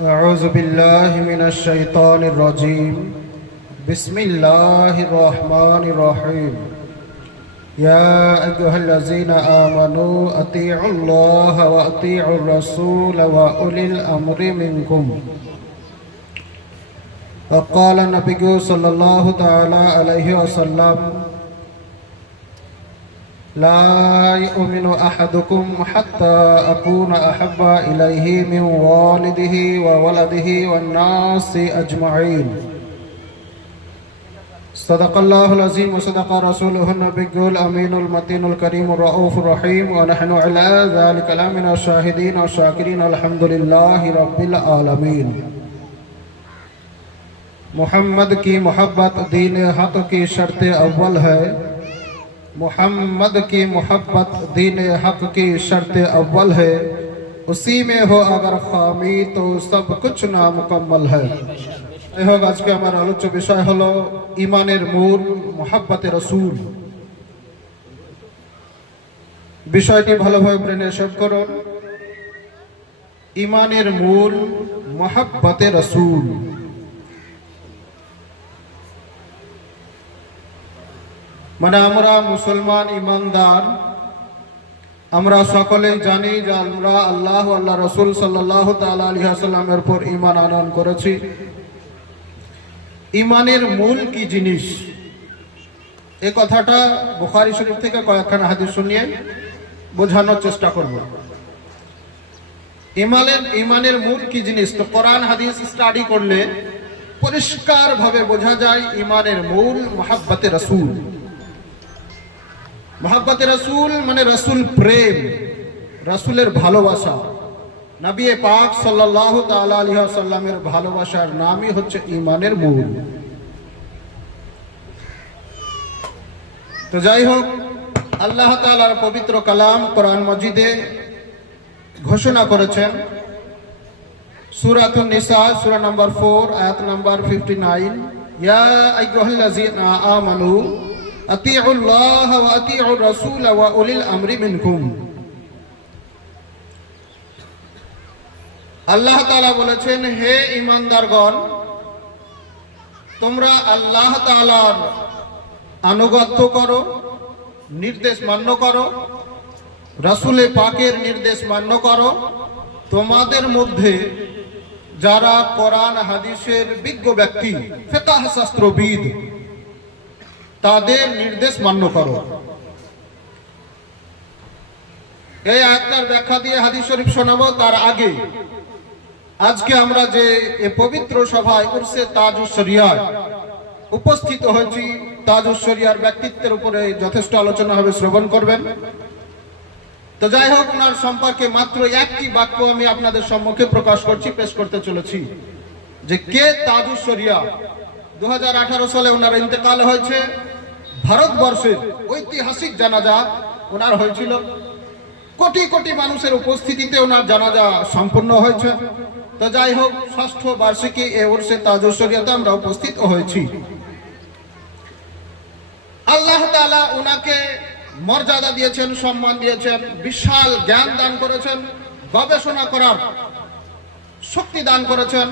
أعوذ بالله من الشيطان الرجيم بسم الله الرحمن الرحيم يا أيها الذين آمنوا أطيعوا الله وأطيعوا الرسول وأولي الأمر منكم وقال النبي صلى الله تعالى عليه وسلم لا يؤمن أحدكم حتى أكون أحب إليه من والده وولده والناس أجمعين صدق الله العظيم وصدق رسوله النبي الأمين المتين الكريم الرؤوف الرحيم ونحن على ذلك من الشاهدين والشاكرين الحمد لله رب العالمين मोहम्मद की मोहब्बत दीन हक की शर्त अव्वल है मोहम्मद की मोहब्बत दीन हक की शर्त अव्वल है उसी में हो अगर खामी तो सब कुछ नामुकम्मल है। হোক আজকে আমার আলোচ্য বিষয় হলো ঈমানের মূল মুহাব্বতে রাসূল। বিষয়টি ভালোভাবে ব্রেনে সেভ করুন। ঈমানের মূল মুহাব্বতে রাসূল। মানে আমরা মুসলমান ইমানদার, আমরা সকলেই জানি যে আমরা আল্লাহ আল্লাহ রসুল সাল্লাল্লাহু তাআলা আলাইহি ওয়াসাল্লামের উপর ঈমান আনয়ন করেছি। ঈমানের মূল কি জিনিস, এই কথাটা বুখারী শরীফ থেকে কয়েকখানা হাদিস শুনিয়ে বোঝানোর চেষ্টা করব। ঈমানের মূল কি জিনিস, তো কোরআন হাদিস স্টাডি করলে পরিষ্কার ভাবে বোঝা যায় ঈমানের মূল মুহাব্বতে রাসূল। মুহাব্বতে রাসূল মানে রাসূল প্রেম, রাসূলের ভালোবাসা। নবী পাক সাল্লাল্লাহু তাআলা আলাইহি ওয়াসাল্লামের ভালোবাসার নামই হচ্ছে ঈমানের মূল। তো যাই হোক, আল্লাহ তাআলার পবিত্র কালাম কোরআন মাজিদে ঘোষণা করেছেন সূরাতুন নিসা সূরা নাম্বার 4 আয়াত নাম্বার 59, ইয়া আইয়ুহাল্লাযীনা আমানু আতিউল্লাহ ওয়া আতিউর রাসূল ওয়া উলিল আমরি মিনকুম। আল্লাহ তাআলা বলেছেন, হে ঈমানদারগণ, তোমরা আল্লাহ তাআলার আনুগত্য করো, নির্দেশ মান্য করো, রাসূলে পাকের নির্দেশ মান্য করো। তোমাদের মধ্যে যারা কোরআন হাদিসের বিজ্ঞ ব্যক্তি, ফিকহ শাস্ত্রবিদ, তাদের নির্দেশ মান্য করো। এই আয়াতটার ব্যাখ্যা দিয়ে হাদিস শরীফ শোনাবো। তার আগে আজকে আমরা যে এই পবিত্র সভায় উরসে তাজুস শরিয়ায় উপস্থিত হয়েছি, তাজুস শরিয়ার ব্যক্তিত্বের উপরে যথেষ্ট আলোচনা হবে, শ্রবণ করবেন। তো যাই হোক, ওনার সম্পর্কে মাত্র একটি বাক্য আমি আপনাদের সম্মুখে প্রকাশ করছি, পেশ করতে চলেছি যে কে তাজুস শরিয়া। 2018 সালে ওনার ইন্তেকাল হয়েছে। ভারতবর্ষের ঐতিহাসিক জানাজা ওনার হয়েছিল। কোটি কোটি মানুষের উপস্থিতিতে ওনার জানাজা সম্পন্ন হয়েছে। তো যাই হোক, ষষ্ঠ বার্ষিকী এ উরসে তাজুস শরিয়াতে আমরা উপস্থিত হয়েছি। আল্লাহ তাআলা ওনাকে মর্যাদা দিয়েছেন, সম্মান দিয়েছেন, বিশাল জ্ঞান দান করেছেন, গবেষণা করার শক্তি দান করেছেন।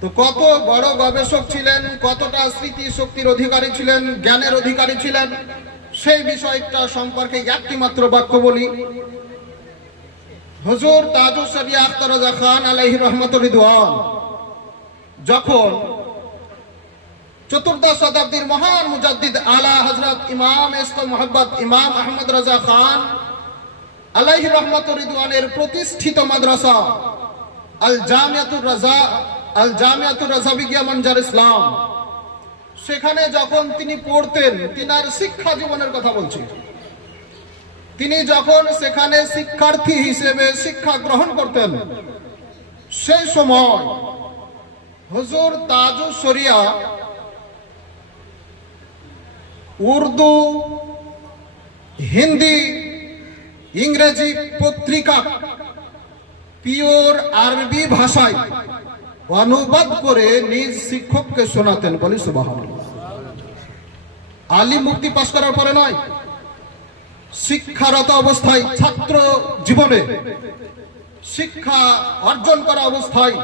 তো কত বড় গবেষক ছিলেন, কতটা স্মৃতি শক্তির অধিকারী ছিলেন, জ্ঞানের অধিকারী ছিলেন, সেই বিষয়টা সম্পর্কে একটি মাত্র বাক্য বলি। হুজুর তাজুস শরিয়া আখতার রাজা খান আলাইহি রহমাতুর রিদওয়ান যখন চতুর্দশ শতাব্দীর মহান মুজাদ্দিদ আলা হযরত ইমাম ইশক মুহাব্বত ইমাম আহমদ রাজা খান আলাইহি রহমাতুর রিদওয়ানের প্রতিষ্ঠিত মাদ্রাসা আল জামিয়াতুর রাজাবিয়া মঞ্জার ইসলাম, সেখানে যখন তিনি পড়তেন, তিনার শিক্ষা জীবনের কথা বলছি, তিনি যখন সেখানে শিক্ষার্থী হিসেবে শিক্ষা গ্রহণ করতেন, সেই সময় হুজুর তাজুস শরিয়া উর্দু, হিন্দি, ইংরেজি পত্রিকা পিওর আরবি ভাষায় অনুবাদ করে নিজ শিক্ষককে শোনাতেন। বলি সুবহানাল্লাহ। আলিম মুক্তি পাশ করার পরে নয়, শিক্ষারত অবস্থায় ছাত্র জীবনে শিক্ষা অর্জন করা অবস্থায়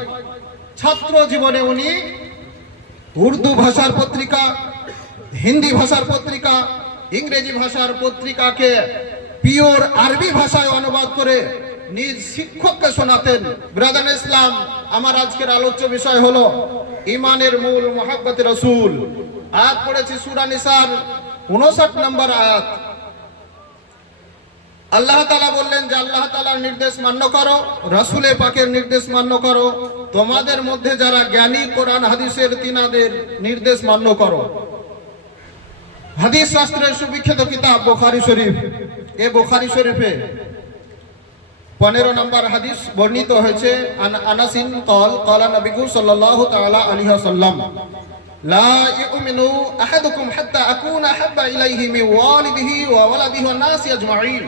ছাত্র জীবনে উনি উর্দু ভাষার পত্রিকা, হিন্দি ভাষার পত্রিকা, ইংরেজি ভাষার পত্রিকাকে পিওর আরবি ভাষায় অনুবাদ করে নিজ শিক্ষককে শোনাতেন। ব্রাদার ইসলাম, আমার আজকের আলোচ্য বিষয় হলো ইমানের মূল মুহাব্বতে রাসূল। আয়াত পড়েছি সূরা নিসার 59 নম্বর আয়াত। আল্লাহ তাআলা বললেন যে আল্লাহ তাআলার নির্দেশ মান্য করো, রাসূলের পাকের নির্দেশ মান্য করো, তোমাদের মধ্যে যারা জ্ঞানী কোরআন হাদিসের তিনাদের নির্দেশ মান্য করো। হাদিস শাস্ত্রের সুবিখ্যাত কিতাব বুখারী শরীফ, এই বুখারী শরীফে 15 নম্বর হাদিস বর্ণিত হয়েছে। আনাসিন قال قال النبي صلى الله تعالى عليه وسلم لا يؤمن احدكم حتى اكون احب اليه من والده وولده والناس اجمعين।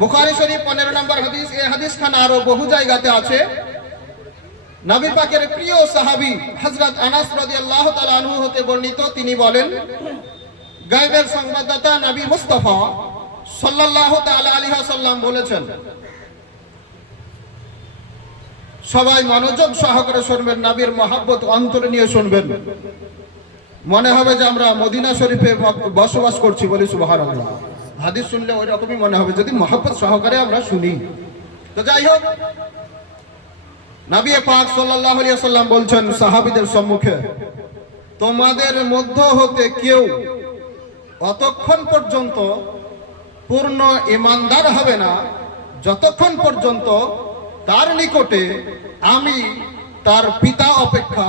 বুখারী শরীফ 15 নম্বর হাদিস। এই হাদিসখানা আরো বহু জায়গাতে আছে। নবী পাকের প্রিয় সাহাবী হযরত আনাস রাদিয়াল্লাহু তাআলা আনহু হতে বর্ণিত, তিনি বলেন, গায়বের সংবাদদাতা নবী মুস্তাফা সাল্লাল্লাহু তাআলা আলাইহি ওয়াসাল্লাম বলেছেন, সবাই মনোযোগ সহকারে শুনবেন, নবীর মহব্বত অন্তরে নিয়ে শুনবেন। মনে হবে যে আমরা মদিনা শরীফে বসবাস করছি, বলি সুবহানাল্লাহ। হাদিস শুনলে ওই রকমই মনে হবে যদি মহব্বত সহকারে আমরা শুনি। তো যাই হোক, নবী পাক সাল্লাল্লাহু আলাইহি ওয়াসাল্লাম বলছেন সাহাবীদের সম্মুখে, তোমাদের মধ্য হতে কেউ অতক্ষণ পর্যন্ত পূর্ণ ঈমানদার হবে না যতক্ষণ পর্যন্ত তার নিকটে আমি তার পিতা অপেক্ষা,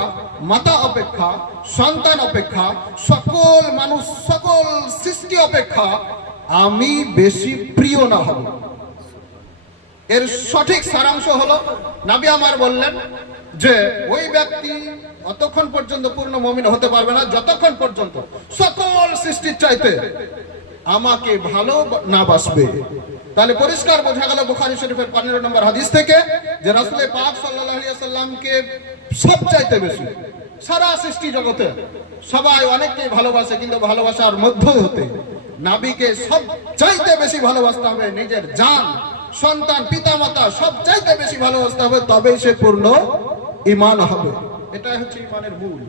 মাতা অপেক্ষা, সন্তান অপেক্ষা, সকল মানুষ, সকল সৃষ্টি অপেক্ষা আমি বেশি প্রিয় না হব। এর সঠিক সারাংশ হলো, নবী আমার বললেন যে ওই ব্যক্তি অতক্ষণ পর্যন্ত পূর্ণ মুমিন হতে পারবে না যতক্ষণ পর্যন্ত সকল সৃষ্টির চাইতে আমাকে ভালো না বাসবে। তাহলে পরিষ্কার বোঝা গেল বুখারী শরীফের 15 নম্বর হাদিস থেকে যে রাসূল পাক সাল্লাল্লাহু আলাইহি ওয়াসাল্লামকে সবচাইতে বেশি, সারা সৃষ্টি জগতে সবাই অনেককেই ভালোবাসে, কিন্তু ভালোবাসার মধ্য হতে নবীকে সবচাইতে বেশি ভালোবাসতে হবে। নিজের জান, সন্তান, পিতামাতা সবচাইতে বেশি ভালোবাসতে হবে, তবেই সে পূর্ণ ঈমান হবে। এটাই হচ্ছে ঈমানের মূল।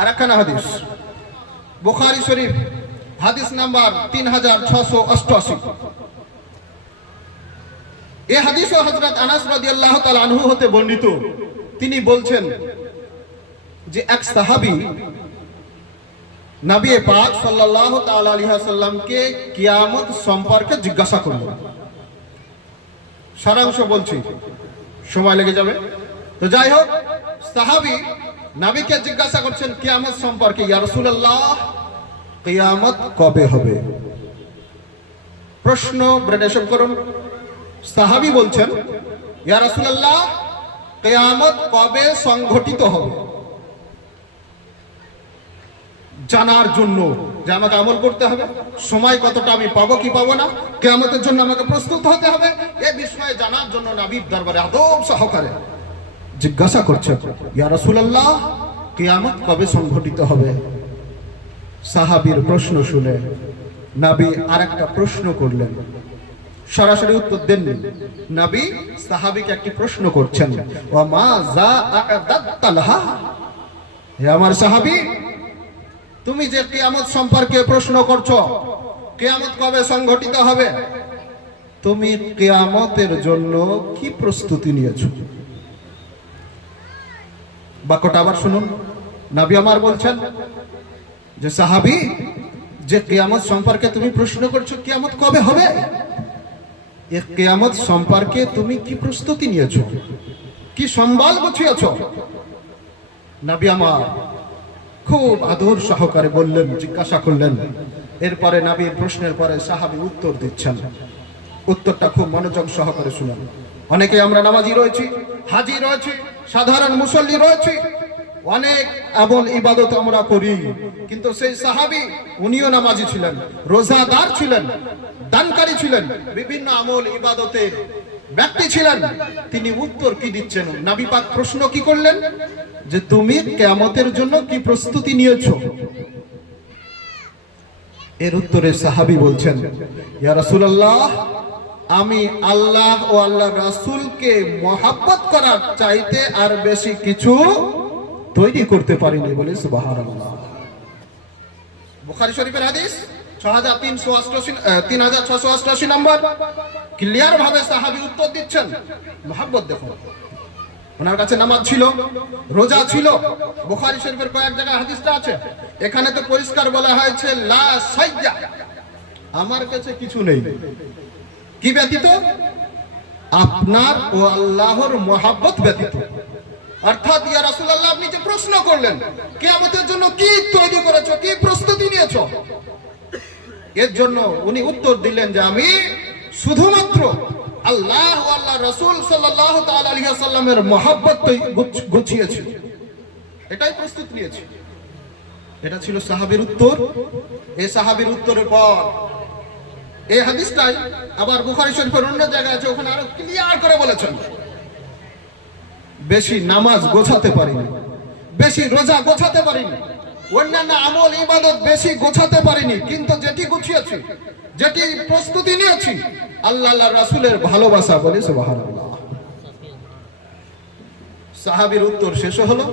আরেকখানা হাদিস বুখারী শরীফ হাদিস নাম্বার 3688। এই হাদিসও হযরত আনাস রাদিয়াল্লাহু তাআলা আনহু হতে বর্ণিত। তিনি বলছেন যে এক সাহাবী নবী পাক সাল্লাল্লাহু তাআলা আলাইহি ওয়াসাল্লামকে কিয়ামত সম্পর্কে জিজ্ঞাসা করলেন। সারাংশ বলছি, সময় লেগে যাবে। তো যাই হোক, সাহাবী নবীকে জিজ্ঞাসা করছেন কিয়ামত সম্পর্কে, ইয়া রাসূলুল্লাহ কিয়ামত কবে হবে? প্রশ্ন ব্রেডেশন করুন। সাহাবী বলছেন, ইয়া রাসূলুল্লাহ কিয়ামত কবে সংঘটিত হবে জানার জন্য, যে আমাকে আমল করতে হবে, সময় কতটা আমি পাবো কি পাবো না, কিয়ামতের জন্য আমাকে প্রস্তুত হতে হবে, এই বিষয়ে জানার জন্য নবীর দরবারে আদব সহকারে জিজ্ঞাসা করছে, ইয়া রাসূলুল্লাহ কিয়ামত কবে সংঘটিত হবে? সাহাবীর প্রশ্ন শুনে নবী আরেকটা প্রশ্ন করলেন। সরাসরি উত্তর দেননি, নবী সাহাবীকে একটি প্রশ্ন করছেন, ওয়া মা যা আ'দাদতা লাহা, হে আমার সাহাবী, তুমি যে কিয়ামত সম্পর্কে প্রশ্ন করছো, কিয়ামত কবে সংঘটিত হবে, তুমি কিয়ামতের জন্য কি প্রস্তুতি নিয়েছো? বাক্যটা আবার শুনুন। নবী আমার বলছেন যে সাহাবী, যে কিয়ামত সম্পর্কে তুমি প্রশ্ন করছো, কিয়ামত কবে হবে, এই কিয়ামত সম্পর্কে তুমি কি প্রস্তুতি নিয়েছো, কি সম্বল গুছিয়েছো? নবী আমার খুব আদর সহকারে বললেন, জিজ্ঞাসা করলেন। এরপরে নবীর প্রশ্নের পরে সাহাবী উত্তর দিচ্ছেন। উত্তরটা খুব মনোযোগ সহকারে শুনুন। অনেকে আমরা নামাজি রয়েছি, হাজি রয়েছি, সাধারণ মুসল্লি রয়েছি, অনেক এমন ইবাদত আমরা করি, কিন্তু সেই সাহাবী উনিও নামাজি ছিলেন, রোজাদার ছিলেন, দানকারী ছিলেন, বিভিন্ন আমল ইবাদতের ব্যক্তি ছিলেন। তিনি উত্তর কি দিচ্ছেন? নবী পাক প্রশ্ন কি করলেন যে তুমি কিয়ামতের জন্য কি প্রস্তুতি নিয়েছো? এর উত্তরে সাহাবী বলছেন, ইয়া রাসূলুল্লাহ আমি আল্লাহ ও আল্লাহ রাসূলকে মহব্বত করার চাইতে আর বেশি কিছু তৈরি করতে পারিনি বলে সুবহানাল্লাহ। বুখারী শরীফের হাদিস 3688 নম্বর। ক্লিয়ার ভাবে সাহাবী উত্তর দিচ্ছেন। মহব্বত দেখো, ওনার কাছে নামাজ ছিল, রোজা ছিল। বুখারী শরীফের কয়েক জায়গায় হাদিসটা আছে, এখানে তো পরিষ্কার বলা হয়েছে লা সাইয়্যা, আমার কাছে কিছু নেই। কি ব্যতীত? আপনার ও আল্লাহর মহব্বত ব্যতীত। অর্থাৎ ইয়া রাসূলুল্লাহ, আপনি যে প্রশ্ন করলেন কিয়ামতের জন্য কি তৈরি করেছো, কি প্রস্তুতি নিয়েছো, এর জন্য উনি উত্তর দিলেন যে আমি শুধুমাত্র আল্লাহ ও আল্লাহ রাসূল সাল্লাল্লাহু তাআলা আলাইহি ওয়াসাল্লামের মহব্বত গুছিয়েছি, এটাই প্রস্তুত নিয়েছি। এটা ছিল সাহাবীর উত্তর। এই সাহাবীর উত্তরের পর এই হাদিসটাই আবার বুখারী শরীফের অন্য জায়গায় আছে, ওখানে আরো ক্লিয়ার করে বলেছেন বেশি নামাজ গোছাতে পারিনি, বেশি রোজা গোছাতে পারিনি, অন্যান্য আমল ইবাদত বেশি গোছাতে পারিনি, কিন্তু যেটি গুছিয়েছি, যেটি প্রস্তুতি নিয়েছি আল্লাহ আল্লাহ রাসূলের ভালোবাসা বলে সুবহানাল্লাহ। সাহাবীর উত্তর শেষ হলো।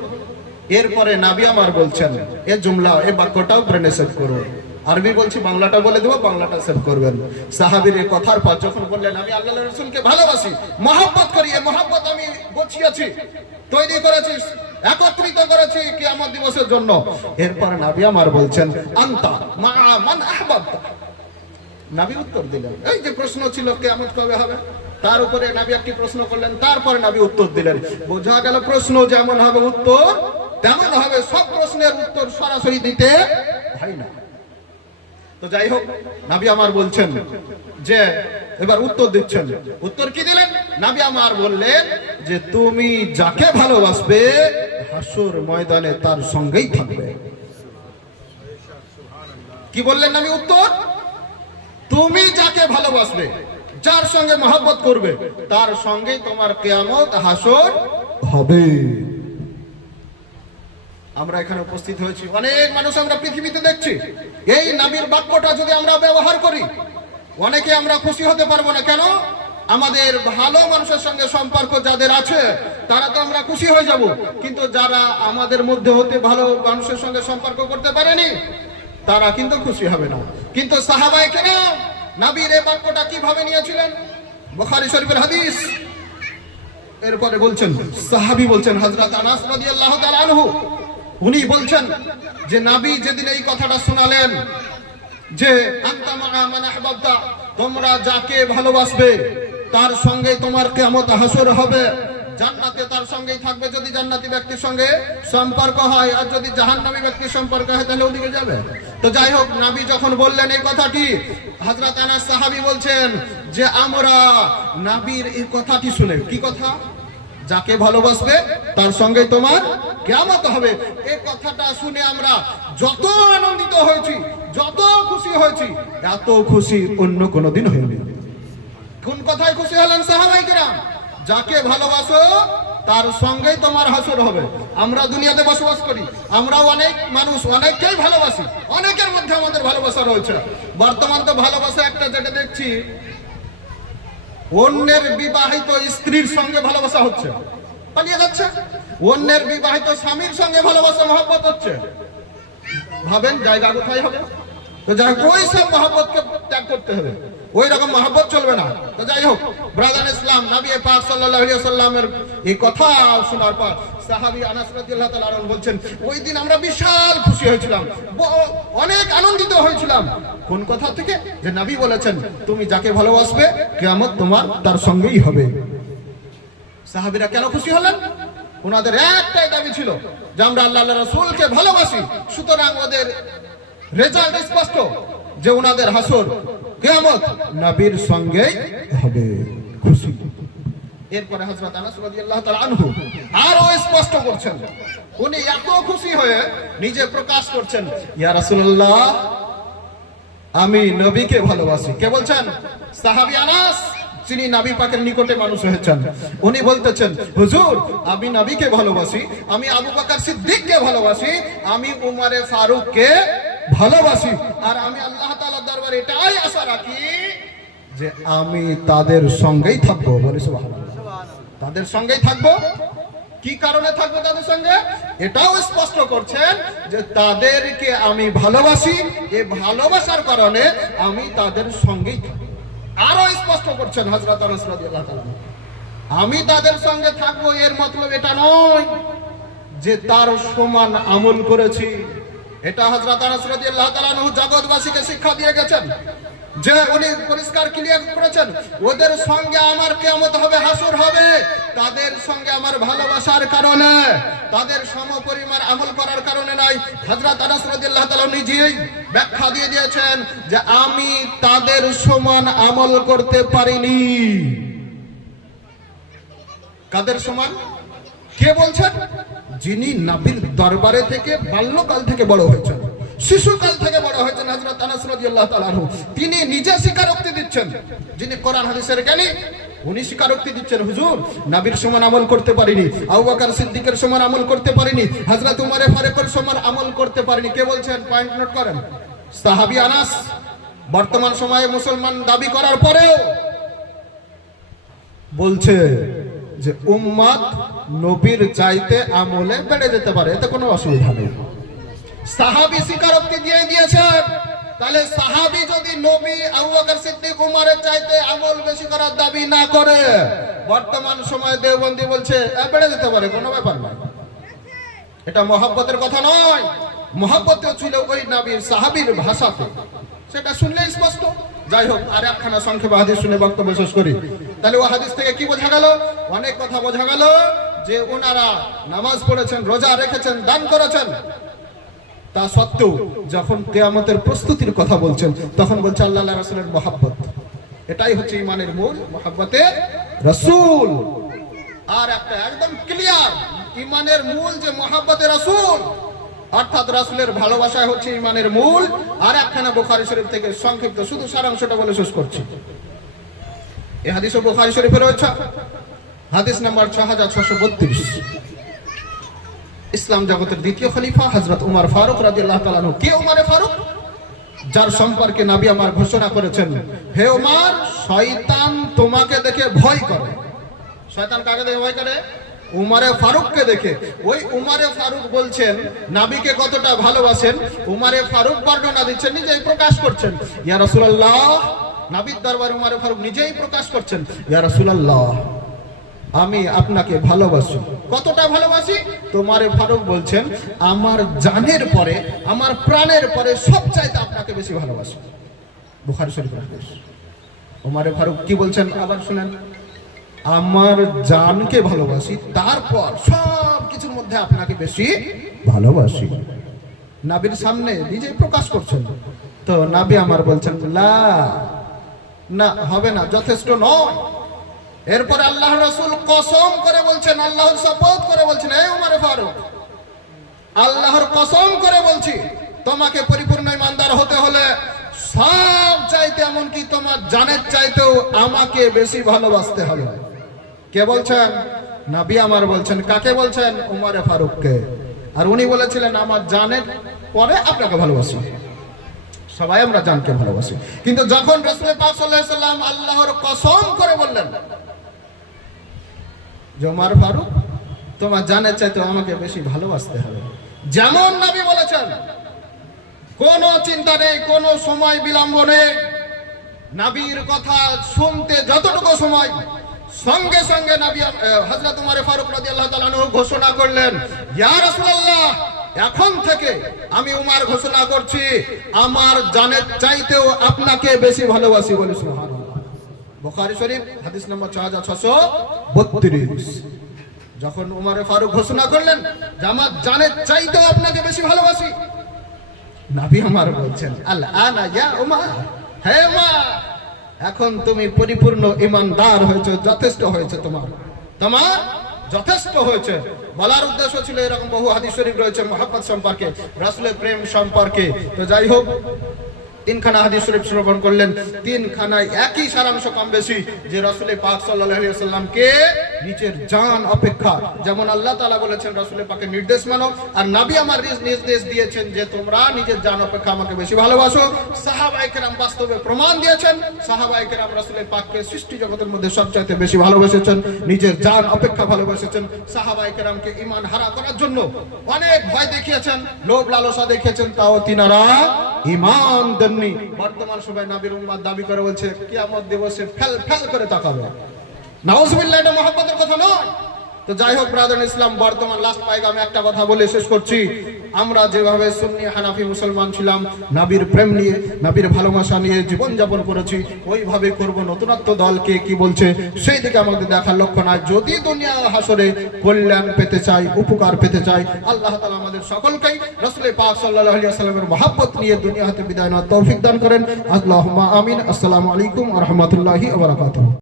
এরপরে নবী আমার বলছেন, এই জুমলা, এই বাক্যটাও ব্রেনে সেভ করো। আরবি বলছি, বাংলাটা বলে দেবো, বাংলাটা সেভ করবেন। সাহাবীর এই কথার পর যখন বললেন আমি আল্লাহ রাসূলকে ভালোবাসি, মহব্বত করি, এই মহব্বত আমি গুছিয়েছি, তৈরি করেছি, একত্রিত করেছি কিয়ামত দিবসের জন্য। এরপর নবী আমার বলছেন আনতা মা মান আহবাবতা। নবী উত্তর দিলেন, এই যে প্রশ্ন ছিল কিয়ামত কবে হবে, তার উপরে নবী একটি প্রশ্ন করলেন, তারপরে নবী উত্তর দিলেন। বোঝা গেল প্রশ্ন যেমন হবে উত্তর তেমন হবে, সব প্রশ্নের উত্তর সরাসরি দিতে হয় না। তো যাই হোক, নবী আমার বলছেন যে এবার উত্তর দিচ্ছেন। উত্তর কি দিলেন? নবী আমার বললেন যে তুমি যাকে ভালোবাসবে হাসর ময়দানে তার সঙ্গেই থাকবে। কি বললেন নবী? উত্তর, তুমি যাকে ভালোবাসবে, যার সঙ্গে মহব্বত করবে, তার সঙ্গেই তোমার কিয়ামত হাসর হবে। আমরা এখানে উপস্থিত হয়েছি, অনেক মানুষ আমরা পৃথিবীতে দেখছি। এই নবীর বাক্যটা যদি আমরা ব্যবহার করি, অনেকে আমরা খুশি হতে পারবো না। কেন? আমাদের ভালো মানুষের সঙ্গে সম্পর্ক যাদের আছে তারা তো আমরা খুশি হয়ে যাব, কিন্তু যারা আমাদের মধ্যে হতে ভালো মানুষের সঙ্গে সম্পর্ক করতে পারেনি তারা কিন্তু খুশি হবে না। কিন্তু সাহাবায়ে কেরাম নবীর এই বাক্যটা কিভাবে নিয়েছিলেন? বুখারী শরীফের হাদিস। এরপরে বলছেন, সাহাবী বলছেন, হযরত আনাস রাদিয়াল্লাহু তাআলা আনহু, উনি বলছেন যে নবী যেদিন এই কথাটা শোনালেন যে আনতা মা মান আহবাবতা, তোমরা যাকে ভালোবাসবে তার সঙ্গে তোমার কিয়ামত হাসর হবে, জান্নাতে তার সঙ্গেই থাকবে যদি জান্নাতি ব্যক্তির সঙ্গে সম্পর্ক হয়, আর যদি জাহান্নামী ব্যক্তির সম্পর্ক হয় তাহলে ওদিকে যাবে। তো যাই হোক, নবী যখন বললেন এই কথাটি, হযরত আনাস সাহাবী বলছেন যে আমরা নবীর এই কথাটি শুনে, কি কথা? যাকে ভালোবাসবে তার সঙ্গে তোমার কিয়ামত হবে, এই কথাটা শুনে আমরা যত আনন্দিত হয়েছি, যত খুশি হয়েছি, এত খুশি অন্য কোনোদিন হয়নি। কোন কথায় খুশি হলেন সাহাবায়ে কেরাম? যাকে ভালোবাসো তার সঙ্গেই তোমার হাসর হবে। আমরা দুনিয়াতে বসবাস করি, আমরা অনেক মানুষ অনেককেই ভালোবাসি, অনেকের মধ্যে আমাদের ভালোবাসা রয়েছে। বর্তমান তো ভালোবাসা একটা যেটা দেখছি, অন্যের বিবাহিত স্ত্রীর সঙ্গে ভালোবাসা হচ্ছে, পালিয়ে যাচ্ছে। অন্যের বিবাহিত স্বামীর সঙ্গে ভালোবাসা মহব্বত হচ্ছে। ভাবেন জায়গা কোথায় হবে? তো যাই হোক, ওই সব মহব্বতকে ত্যাগ করতে হবে, ওই রকম মহব্বত চলবে না। তো যাই হোক, ব্রাদার ইসলাম, নবী পাক সাল্লাল্লাহু আলাইহি ওয়াসাল্লামের এই কথা শোনার পর সাহাবী আনাস রাদিয়াল্লাহু তাআলা আনহু বলছেন, ওই দিন আমরা বিশাল খুশি হয়েছিলাম, অনেক আনন্দিত হয়েছিলাম। কোন কথা থেকে? যে নবী বলেছেন তুমি যাকে ভালোবাসবে কিয়ামত তোমার তার সঙ্গেই হবে। সাহাবীরা কেন খুশি হলেন? ওনাদের একটাই দাবি ছিল যে আমরা আল্লাহ রাসূলকে ভালোবাসি, সুতরাং ওদের রেজাল্ট স্পষ্ট যে ওনাদের হাসর কিয়ামত নবীর সঙ্গেই হবে। খুশি। এরপরে হযরত আনাস রাদিয়াল্লাহু তাআলা আনহু আরো স্পষ্ট করছেন, উনি এত খুশি হয়ে নিজে প্রকাশ করছেন, ইয়া রাসূলুল্লাহ আমি নবীকে ভালোবাসি। কে বলছেন? সাহাবী আনাস, যিনি নবী পাকের নিকটে মানুষ হয়েছেন। উনি বলতেছেন, হুজুর আমি নবীকে ভালোবাসি, আমি আবু বকর সিদ্দিককে ভালোবাসি, আমি উমরে ফারুককে ভালোবাসি, আর আমি আল্লাহ তাআলার দরবারে এটাই আশা রাখি যে আমি তাদের সঙ্গেই থাকবো, বলি সুবহানাল্লাহ। তাদের সঙ্গেই থাকবো। কি কারণে থাকবো তাদের সঙ্গে? এটাও স্পষ্ট করছেন যে তাদেরকে আমি ভালোবাসি, এই ভালোবাসার কারণে আমি তাদের সঙ্গেই থাকবো। আরো স্পষ্ট করছেন হযরত আনাস রাদিয়াল্লাহু তাআলা, আমি তাদের সঙ্গে থাকবো এর মতলব এটা নয় যে তার সমান আমল করেছি। এটা হযরত আনাস রাদিয়াল্লাহু তাআলা জগৎবাসীকে শিক্ষা দিয়ে গেছেন, যে উনি পরিষ্কার ক্লিয়ার করেছেন ওদের সঙ্গে আমার কিয়ামত হবে, হাসর হবে তাদের সঙ্গে আমার ভালোবাসার কারণে, তাদের সমপরিমাণ আমল করার কারণে নয়। হযরত আনাস রাদিয়াল্লাহু তাআলা নিজেই ব্যাখ্যা দিয়ে দিয়েছেন যে আমি তাদের সমান আমল করতে পারিনি। কাদের সমান? কে বলছেন? যিনি নবীর দরবারে থেকে বাল্যকাল থেকে বড় হয়েছেন, শিশুকাল থেকে বড় হয়েছেন হযরত আনাস রাদিয়াল্লাহু তাআলা আনহু। তিনি নিজে স্বীকারোক্তি দিচ্ছেন, যিনি কোরআন হাদিসের জ্ঞানী, উনি স্বীকারোক্তি দিচ্ছেন হুজুর নবীর সমান আমল করতে পারিনি, আবু বকর সিদ্দিকের সমান আমল করতে পারিনি, হযরত উমর ফারুকের সমান আমল করতে পারিনি। কে বলছেন? পয়েন্ট নোট করেন। সাহাবী আনাস বর্তমান সময়ে মুসলমান দাবি করার পরেও বলছে যে উম্মত নবীর চাইতে আমলে বেড়ে যেতে পারে, এতে কোনো অসুবিধা নেই। সাহাবী স্বীকারোক্তি দিয়ে দিয়েছেন, তাহলে সাহাবী যদি নবী আবু বকর সিদ্দিক উমরের চাইতে আমল বেশি করার দাবি না করে, বর্তমান সময়ে দেওবন্দি বলছে বেড়ে যেতে পারে, কোনো ব্যাপার নয়। এটা মহব্বতের কথা নয়, মহব্বতও ছিল ওই নবীর সাহাবীর ভাষাতে, সেটা শুনলে স্পষ্ট। যাই হোক, আর একখানা সংক্ষেপে হাদিস শুনে বক্তব্য শেষ করি। তাহলে ও হাদিস থেকে কি বোঝা গেল? অনেক কথা বোঝা গেল যে ওনারা নামাজ পড়েছেন, রোজা রেখেছেন, দান করেছেন, তা সত্ত্বেও যখন কিয়ামতের প্রস্তুতির কথা বলছেন তখন বলছে আল্লাহ রাসূলের মহব্বত। এটাই হচ্ছে ঈমানের মূল, মহব্বতে রাসূল। আর একটা একদম ক্লিয়ার ঈমানের মূল যে মহব্বতে রাসূল, অর্থাৎ রাসূলের ভালোবাসা হচ্ছে ঈমানের মূল। আর একখানা বুখারী শরীফ থেকে সংক্ষিপ্ত শুধু সারাংশটা বলে শেষ করছি। এই হাদিসও বুখারী শরীফে রয়েছে, হাদিস নাম্বার 6632। ইসলাম জগতের দ্বিতীয় খলিফা হযরত উমর ফারুক রাদিয়াল্লাহু তাআলা আনহু। কে উমর ফারুক? যার সম্পর্কে নবী আমার ঘোষণা করেছেন, হে উমর, শয়তান তোমাকে দেখে ভয় করে। শয়তান কাকে দেখে ভয় করে? উমরে ফারুককে দেখে। ওই উমরে ফারুক বলছেন নবীকে কতটা ভালোবাসেন, উমরে ফারুক বর্ণনা দিচ্ছেন, নিজেই প্রকাশ করছেন। ইয়া রাসূলুল্লাহ, নবীর দরবারে উমরে ফারুক নিজেই প্রকাশ করছেন, ইয়া রাসূলুল্লাহ আমি আপনাকে ভালোবাসি। কতটা ভালোবাসি? তোমারে ফারুক বলছেন আমার জানের পরে, আমার প্রাণের পরে সবচাইতে আপনাকে বেশি ভালোবাসি। বুখারী শরীফের হাদিস। ওমরে ফারুক কি বলছেন আবার শুনেন, আমার জানকে ভালোবাসি, তারপর সব কিছুর মধ্যে আপনাকে বেশি ভালোবাসি। নবীর সামনে নিজেই প্রকাশ করছেন। তো নবী আমার বলছেন লা, না হবে না, যথেষ্ট নয়। এরপর আল্লাহর রাসূল কসম করে বলছেন, আল্লাহর শপথ করে বলছেন, হে উমর ফারুক, আল্লাহর কসম করে বলছি, তোমাকে পরিপূর্ণ ঈমানদার হতে হলে সব চাইতে, এমনকি তোমার জানের চাইতেও আমাকে বেশি ভালোবাসতে হবে। কে বলছেন? নবী আমার বলছেন। কাকে বলছেন? উমর ফারুককে। আর উনি বলেছিলেন আমার জানের পরে আপনাকে ভালোবাসি। সবাই আমরা জানকে ভালোবাসি, কিন্তু যখন রাসূল পাক সাল্লাল্লাহু আলাইহি সাল্লাম আল্লাহর কসম করে বললেন যে উমর ফারুক তোমার জানের চাইতে আমাকে বেশি ভালোবাসতে হবে, যেমন নবী বলেছেন, কোনো চিন্তা নেই, কোনো সময় বিলম্ব নেই। নবীর কথা শুনতে যতটুকু সময়, সঙ্গে সঙ্গে নবী হযরত উমর ফারুক রাদিয়াল্লাহু তাআলা আনহু ঘোষণা করলেন, ইয়া রাসূলুল্লাহ, এখন থেকে আমি উমর ঘোষণা করছি আমার জানের চাইতেও আপনাকে বেশি ভালোবাসি। বলে সুবহানাল্লাহ। বুখারী শরীফ হাদিস নম্বর 6632। যখন উমর ফারুক ঘোষণা করলেন যে আমার জানের চাইতেও আপনাকে বেশি ভালোবাসি, নবী আমার বলছেন আল আনা ইয়া উমর, হে উমর, এখন তুমি পরিপূর্ণ ঈমানদার হয়েছে, যথেষ্ট হয়েছে, তোমার যথেষ্ট হয়েছে। বলার উদ্দেশ্য ছিল, এরকম বহু হাদিস শরীফ রয়েছে মহব্বত সম্পর্কে, রাসূলের প্রেম সম্পর্কে। তো যাই হোক, তিনখানা হাদিস শরীফ শ্রবণ করলেন, তিনখানায় একই সারাংশ কম বেশি যে রাসূল পাক সাল্লাল্লাহু আলাইহি ওয়াসাল্লামকে নিজের জান অপেক্ষা, যেমন আল্লাহ তাআলা বলেছেন রাসূল পাকের নির্দেশ মানো, আর নবী আমার নির্দেশ দিয়েছেন যে তোমরা নিজের জান অপেক্ষা আমাকে বেশি ভালোবাসো। সাহাবায়ে কেরাম বাস্তবে প্রমাণ দিয়েছেন, সাহাবায়ে কেরাম রাসূল পাককে সৃষ্টি জগতের মধ্যে সবচাইতে বেশি ভালোবেসেছেন, নিজের জান অপেক্ষা ভালোবেসেছেন। সাহাবায়ে কেরামকে ঈমান হারা করার জন্য অনেক ভয় দেখিয়েছেন, লোভ লালসা দেখিয়েছেন, তাও তিনারা ঈমান দেননি। বর্তমান সময় নবীর উম্মত দাবি করে বলছে কিয়ামত দিবসে ফেল ফেল করে তাকাবে। নাউজুবিল্লাহ, এটা মহব্বতের কথা নয়। তো যাই হোক ব্রাদার ইসলাম, বর্তমান লাস্ট পায়গামে একটা কথা বলে শেষ করছি। আমরা যেভাবে সুন্নি হানাফি মুসলমান ছিলাম, নবীর প্রেম নিয়ে, নবীর ভালোবাসা নিয়ে জীবন যাপন করেছি, ওইভাবে করব। নতুনত্ব দলকে কি বলছে সেই দিকে আমাদের দেখার লক্ষ্য নয়। যদি দুনিয়া হাসরে কল্যাণ পেতে চাই, উপকার পেতে চাই, আল্লাহ তাআলা আমাদের সকলকেই রাসূল পাক সাল্লাল্লাহু আলাইহি ওয়াসাল্লামের মহব্বত নিয়ে দুনিয়া হতে বিদায় নেওয়ার তৌফিক দান করেন। আল্লাহুম্মা আমিন। আসসালামু আলাইকুম ওয়া রাহমাতুল্লাহি ওয়া বারাকাতুহু।